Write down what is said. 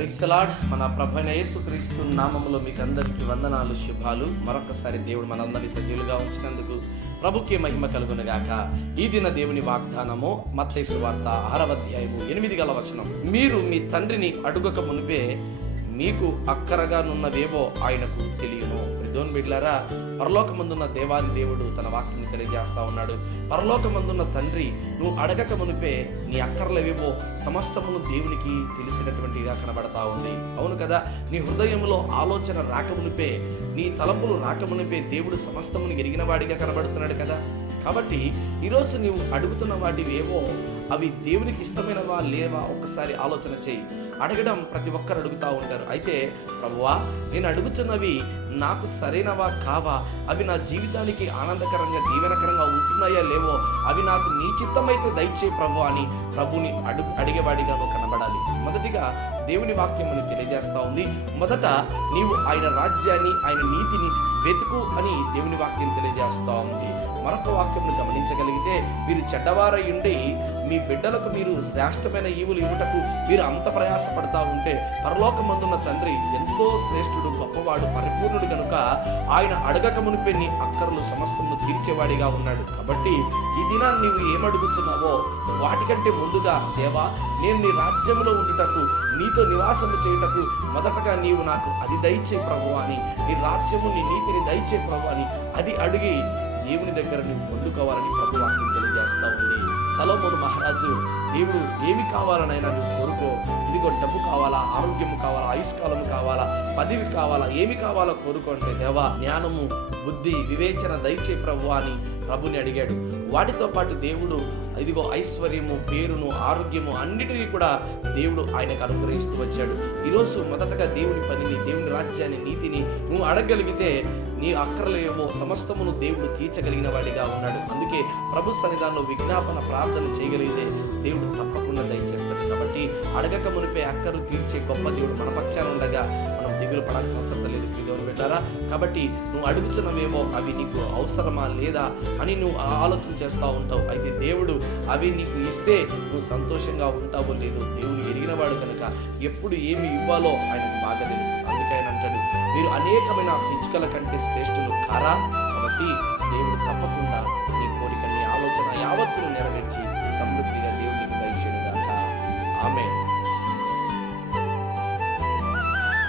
Praise the lord. మన ప్రభువైన యేసుక్రీస్తు నామములో మీకు అందరికీ వందనాలు, శుభాలు. మరొకసారి దేవుడు మనందరినీ సజీవులుగా ఉంచినందుకు ప్రభుకే మహిమ కలుగునుగాక. ఈ దిన దేవుని వాగ్దానము మత్తయి సువార్త 6వ అధ్యాయము 8 వచనం. మీరు మీ తండ్రిని అడుగక మునిపే మీకు అక్కరగానున్నవేవో ఆయనకు తెలియను. దేవుని బిడ్డలారా, పరలోకమందున్న దేవాది దేవుడు తన వాక్యాన్ని తెలియజేస్తా ఉన్నాడు. పరలోకమందున్న తండ్రి నువ్వు అడగక మునిపే నీ అక్కర్లవేవో సమస్తమును దేవునికి తెలిసినటువంటిగా కనబడతా ఉంది. అవును కదా, నీ హృదయంలో ఆలోచన రాకమునిపే, నీ తలంపులు రాకమునిపే దేవుడు సమస్తమును ఎరిగిన వాడిగా కనబడుతున్నాడు కదా. కాబట్టి ఈరోజు నీవు అడుగుతున్న వాటివేవో అవి దేవునికి ఇష్టమైనవా లేవా ఒక్కసారి ఆలోచన చేయి. అడగడం ప్రతి ఒక్కరు అడుగుతూ ఉంటారు. అయితే ప్రభువా, నేను అడుగుతున్నవి నాకు సరైనవా కావా, అవి నా జీవితానికి ఆనందకరంగా దీవెనకరంగా ఉంటున్నాయా లేవో, అవి నాకు నీ చిత్తమైతే దయచేయి ప్రభు అని ప్రభుని అడిగేవాడిగా నువ్వు కనబడాలి. మొదటిగా దేవుని వాక్యం అని తెలియజేస్తా ఉంది. మొదట నీవు ఆయన రాజ్యాన్ని, ఆయన నీతిని వెతుకు అని దేవుని వాక్యం తెలియజేస్తా ఉంది. మరొక వాక్యంను గమనించగలిగితే, మీరు చెడ్డవారై ఉండి మీ బిడ్డలకు మీరు శ్రేష్టమైన ఈవులు ఇవ్వటకు మీరు అంత ప్రయాసపడతా ఉంటే, పరలోకమందున్న తండ్రి ఎంతో శ్రేష్ఠుడు, గొప్పవాడు, పరిపూర్ణుడు కనుక ఆయన అడగక మునిపే నీ అక్కర్లు సమస్తము తీర్చేవాడిగా ఉన్నాడు. కాబట్టి ఈ దినాన్ని నీవు ఏమడుగుతున్నావో వాటికంటే ముందుగా, దేవా నేను నీ రాజ్యంలో ఉండుటకు, నీతో నివాసము చేయుటకు మొదటగా నీవు నాకు అది దయచేయి ప్రభు అని, నీ రాజ్యము నీ నీతిని దయచేయి ప్రభు అని అది అడిగి దేవుని దగ్గర నువ్వు పొందుకోవాలని ప్రభు వాక్యం తెలియజేస్తా ఉంది. సొలొమోను మహారాజు, దేవుడు ఏమి కావాలనైనా నువ్వు కోరుకో, ఇదిగో డబ్బు కావాలా, ఆరోగ్యము కావాలా, ఆయుష్కాలము కావాలా, పదవి కావాలా, ఏమి కావాలో కోరుకుంటే, దేవా జ్ఞానము, బుద్ధి, వివేచన దయచే ప్రభు అని ప్రభుని అడిగాడు. వాటితో పాటు దేవుడు ఇదిగో ఐశ్వర్యము, పేరును, ఆరోగ్యము అన్నిటినీ కూడా దేవుడు ఆయనకు అనుగ్రహిస్తూ వచ్చాడు. ఈరోజు మొదటగా దేవుని పనిని, దేవుని రాజ్యాన్ని, నీతిని నువ్వు అడగగలిగితే నీ అక్కర్లేమో సమస్తమును దేవుడు తీర్చగలిగిన వాడిగా ఉన్నాడు. అందుకే ప్రభు సన్నిధానంలో విజ్ఞాపన ప్రార్థన చేయగలిగితే దేవుడు తప్పకుండా దయచేస్తాడు. కాబట్టి అడగక మునిపే అక్కర్లు తీర్చే గొప్ప దేవుడు మన పక్షాన ఉండగా మనం దిగులు పడాల్సిన అవసరం లేదు. దేవుని బిడ్డారా, కాబట్టి నువ్వు అడుగుతున్నవేమో అవి నీకు అవసరమా లేదా అని నువ్వు ఆలోచన చేస్తూ ఉంటావు. అయితే దేవుడు అవి నీకు ఇస్తే నువ్వు సంతోషంగా ఉంటావో లేదో దేవుడు ఎరిగినవాడు కనుక ఎప్పుడు ఏమి ఇవ్వాలో ఆయనకు బాగా తెలుసు. అందుకే ఆయన అంటాడు, మీరు అనేకమైన పిచ్చుకల కంటే శ్రేష్ఠులు కారా. కాబట్టి దేవుడు తప్పకుండా నీ కోరిక, నీ ఆలోచన యావత్తును నెరవేర్చి సమృద్ధిగా దేవుడికి దయచేయను గాక. ఆమేన్.